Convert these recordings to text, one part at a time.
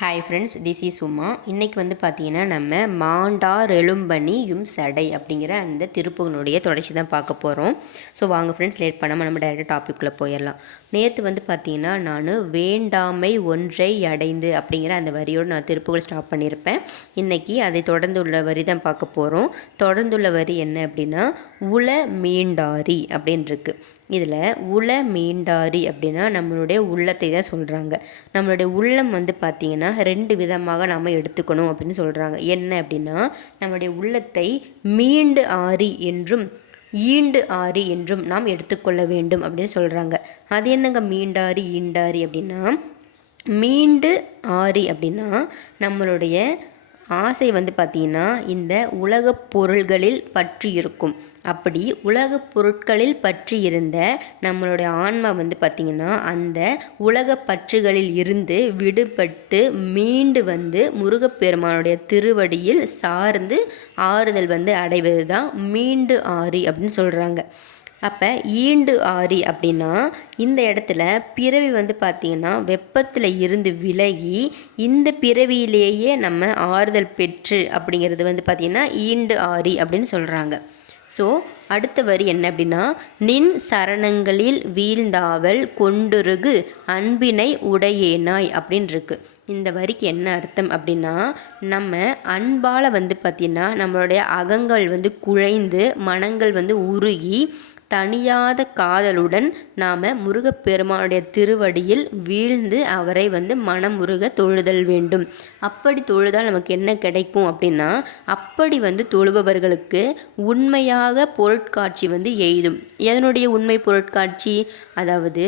Hi friends this is Uma இன்றைக்கி வந்து பார்த்தீங்கன்னா நம்ம மாண்டார் எலும்பனியும் சடை அப்படிங்கிற அந்த திருப்புகளுடைய தொடர்ச்சி தான் பார்க்க போகிறோம் ஸோ வாங்க ஃப்ரெண்ட்ஸ் லேட் பண்ணாமல் நம்ம டைரெக்டாக டாப்பிக்குள்ளே போயிடலாம். நேற்று வந்து பார்த்தீங்கன்னா நான் வேண்டாமை ஒன்றை அடைந்து அப்படிங்கிற அந்த வரியோடு நான் திருப்புகள் ஸ்டாப் பண்ணியிருப்பேன். இன்றைக்கி அதை தொடர்ந்து உள்ள வரி தான் பார்க்க போகிறோம் தொடர்ந்துள்ள வரி என்ன அப்படின்னா உல மீண்டாரி அப்படின்ருக்கு. இதில் உள மீண்டாரி அப்படின்னா நம்மளுடைய உள்ளத்தை தான் சொல்கிறாங்க. நம்மளுடைய உள்ளம் வந்து பார்த்திங்கன்னா ரெண்டு விதமாக நாம் எடுத்துக்கணும் அப்படின்னு சொல்கிறாங்க. என்ன அப்படின்னா நம்மளுடைய உள்ளத்தை மீண்டு ஆரி என்றும் ஈண்டு ஆரி என்றும் நாம் எடுத்துக்கொள்ள வேண்டும் அப்படின்னு சொல்கிறாங்க. அது என்னங்க மீண்டாரி ஈண்டாரி அப்படின்னா? மீண்டு ஆரி அப்படின்னா நம்மளுடைய ஆசை வந்து பார்த்திங்கன்னா இந்த உலகப் பொருள்களில் பற்றி இருக்கும். அப்படி உலக பொருட்களில் பற்றி இருந்த நம்மளுடைய ஆன்மா வந்து பார்த்திங்கன்னா அந்த உலக பற்றுகளில் இருந்து விடுபட்டு மீண்டு வந்து முருகப்பெருமானுடைய திருவடியில் சார்ந்து ஆறுதல் வந்து அடைவது தான் மீண்டு ஆறி அப்படின்னு சொல்கிறாங்க அப்போ ஈண்டு ஆரி அப்படின்னா இந்த இடத்துல பிறவி வந்து பார்த்திங்கன்னா வெப்பத்தில் இருந்து விலகி இந்த பிறவியிலேயே நம்ம ஆறுதல் பெற்று அப்படிங்கிறது வந்து பார்த்திங்கன்னா ஈண்டு ஆரி அப்படின்னு சொல்கிறாங்க ஸோ அடுத்த வரி என்ன அப்படின்னா நின் சரணங்களில் வீழ்ந்தாவல் கொண்டுருகு அன்பினை உடையேனாய் அப்படின்னு இருக்கு. இந்த வரிக்கு என்ன அர்த்தம் அப்படின்னா நம்ம அன்பால் வந்து பார்த்திங்கன்னா நம்மளுடைய அகங்கள் வந்து குழைந்து மனங்கள் வந்து உருகி தனியாத காதலுடன் நாம் முருகப்பெருமானுடைய திருவடியில் வீழ்ந்து அவரை வந்து மனமுருக தொழுதல் வேண்டும். அப்படி தொழுதால் நமக்கு என்ன கிடைக்கும் அப்படின்னா அப்படி வந்து தொழுபவர்களுக்கு உண்மையாக பொருட்காட்சி வந்து எய்தும். எதனுடைய உண்மை பொருட்காட்சி? அதாவது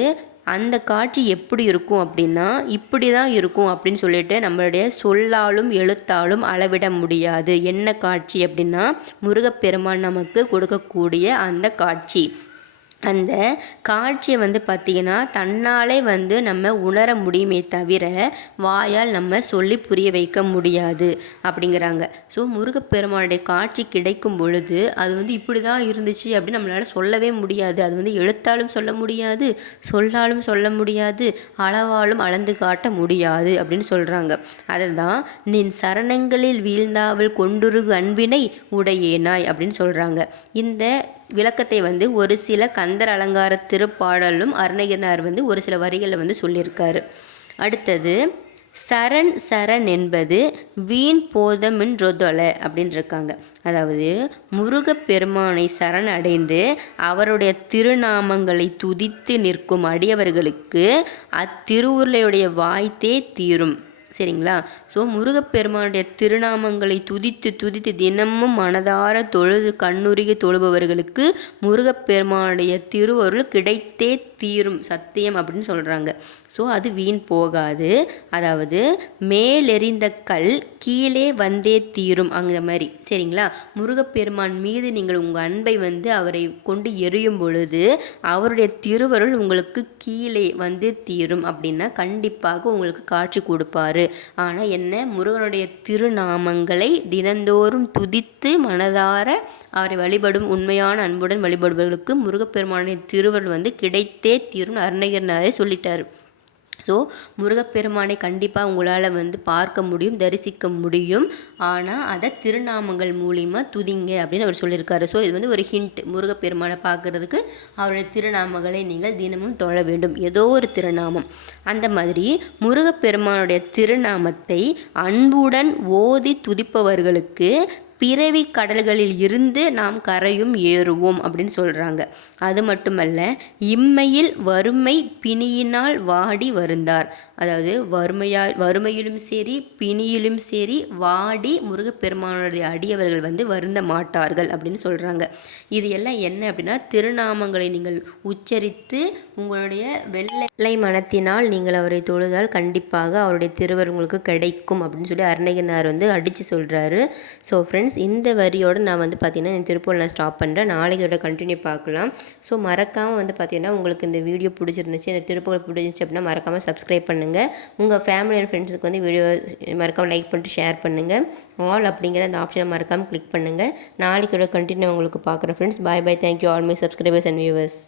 அந்த காட்சி எப்படி இருக்கும் அப்படின்னா இப்படி தான் இருக்கும் அப்படின்னு சொல்லிட்டு நம்மளுடைய சொல்லாலும் எழுத்தாலும் அளவிட முடியாது. என்ன காட்சி அப்படின்னா முருகப்பெருமான் நமக்கு கொடுக்கக்கூடிய அந்த காட்சி. அந்த காட்சியை வந்து பார்த்திங்கன்னா தன்னாலே வந்து நம்ம உணர முடியுமே தவிர வாயால் நம்ம சொல்லி புரிய வைக்க முடியாது அப்படிங்கிறாங்க. ஸோ முருகப்பெருமானுடைய காட்சி கிடைக்கும் பொழுது அது வந்து இப்படி தான் இருந்துச்சு அப்படின்னு நம்மளால் சொல்லவே முடியாது. அது வந்து எழுத்தாலும் சொல்ல முடியாது சொல்லாலும் சொல்ல முடியாது அளவாலும் அளந்து காட்ட முடியாது அப்படின்னு சொல்கிறாங்க அதை தான் நின் சரணங்களில் வீழ்ந்தாவல் கொண்டுருகு அன்பினை உடையேனாய் அப்படின்னு சொல்கிறாங்க இந்த விளக்கத்தை வந்து ஒரு சில கந்தர் அலங்கார திருப்பாடலும் அருணகிரினார் வந்து ஒரு சில வரிகளில் வந்து சொல்லியிருக்காரு. அடுத்தது சரண் சரண் என்பது வீண் போதமின் ரொதொலை அப்படின்னு இருக்காங்க அதாவது முருகப்பெருமானை சரண் அடைந்து அவருடைய திருநாமங்களை துதித்து நிற்கும் அடியவர்களுக்கு அத்திருவுருளையுடைய வாய்த்தே தீரும். சரிங்களா? ஸோ முருகப்பெருமானுடைய திருநாமங்களை துதித்து துதித்து தினமும் மனதார தொழுது கண்ணுருகி தொழுபவர்களுக்கு முருகப்பெருமானுடைய திருவருள் கிடைத்தே தீரும் சத்தியம் அப்படின்னு சொல்கிறாங்க ஸோ அது வீண் போகாது. அதாவது மேலெறிந்த கல் கீழே வந்தே தீரும் அந்த மாதிரி. சரிங்களா? முருகப்பெருமான் மீது நீங்கள் உங்கள் அன்பை வந்து அவரை கொண்டு எரியும் பொழுது அவருடைய திருவருள் உங்களுக்கு கீழே வந்து தீரும் அப்படின்னா கண்டிப்பாக உங்களுக்கு காட்சி கொடுப்பாரு. ஆனால் என்ன? முருகனுடைய திருநாமங்களை தினந்தோறும் துதித்து மனதார அவரை வழிபடும் உண்மையான அன்புடன் வழிபடுபவர்களுக்கு முருகப்பெருமானின் திருவருள் வந்து கிடைத்தே தீரும். தீரும்னு சொல்லிட்டார். ஸோ முருகப்பெருமானை கண்டிப்பாக உங்களால் வந்து பார்க்க முடியும் தரிசிக்க முடியும். ஆனால் அதை திருநாமங்கள் மூலிமா துதிங்க அப்படின்னு அவர் சொல்லியிருக்காரு. ஸோ இது வந்து ஒரு ஹிண்ட் முருகப்பெருமானை பார்க்குறதுக்கு அவருடைய திருநாமங்களை நீங்கள் தினமும் தொழ வேண்டும். ஏதோ ஒரு திருநாமம். அந்த மாதிரி முருகப்பெருமானுடைய திருநாமத்தை அன்புடன் ஓதி துதிப்பவர்களுக்கு பிறவி கடல்களில் இருந்து நாம் கரையும் ஏறுவோம் அப்படின்னு சொல்கிறாங்க அது மட்டுமல்ல இம்மையில் வறுமை பிணியினால் வாடி வருந்தார். அதாவது வறுமையா வறுமையிலும் சரி பிணியிலும் சரி வாடி முருகப்பெருமானுடைய அடியவர்கள் வந்து வருந்த மாட்டார்கள் அப்படின்னு சொல்கிறாங்க இது எல்லாம் என்ன அப்படின்னா திருநாமங்களை நீங்கள் உச்சரித்து உங்களுடைய வெள்ளை மனத்தினால் நீங்கள் அவரை தொழுதால் கண்டிப்பாக அவருடைய திருவர் உங்களுக்கு கிடைக்கும் அப்படின்னு சொல்லி அருணகிரினார் வந்து அடித்து சொல்கிறாரு ஸோ ஃப்ரெண்ட்ஸ் இந்த வரியோடு நான் வந்து பார்த்திங்கன்னா இந்த திருப்பூர் நான் ஸ்டாப் பண்ணுறேன் நாளைக்கு கண்டினியூ பார்க்கலாம். ஸோ மறக்காமல் வந்து பார்த்திங்கன்னா உங்களுக்கு இந்த வீடியோ பிடிச்சிருந்துச்சு இந்த திருப்பூர் பிடிச்சிருந்துச்சு அப்படின்னா மறக்காமல் சப்ஸ்கிரைப் பண்ணுங்கள் உங்கள் ஃபேமிலி அண்ட் ஃப்ரெண்ட்ஸுக்கு வந்து வீடியோ மறக்காமல் லைக் பண்ணிட்டு ஷேர் பண்ணுங்கள் ஆல் அப்படிங்கிற அந்த ஆப்ஷனை மறக்காமல் கிளிக் பண்ணுங்கள் நாளைக்கோட கண்டினியூ உங்களுக்கு பார்க்குறேன் friends bye bye thank you all my subscribers and viewers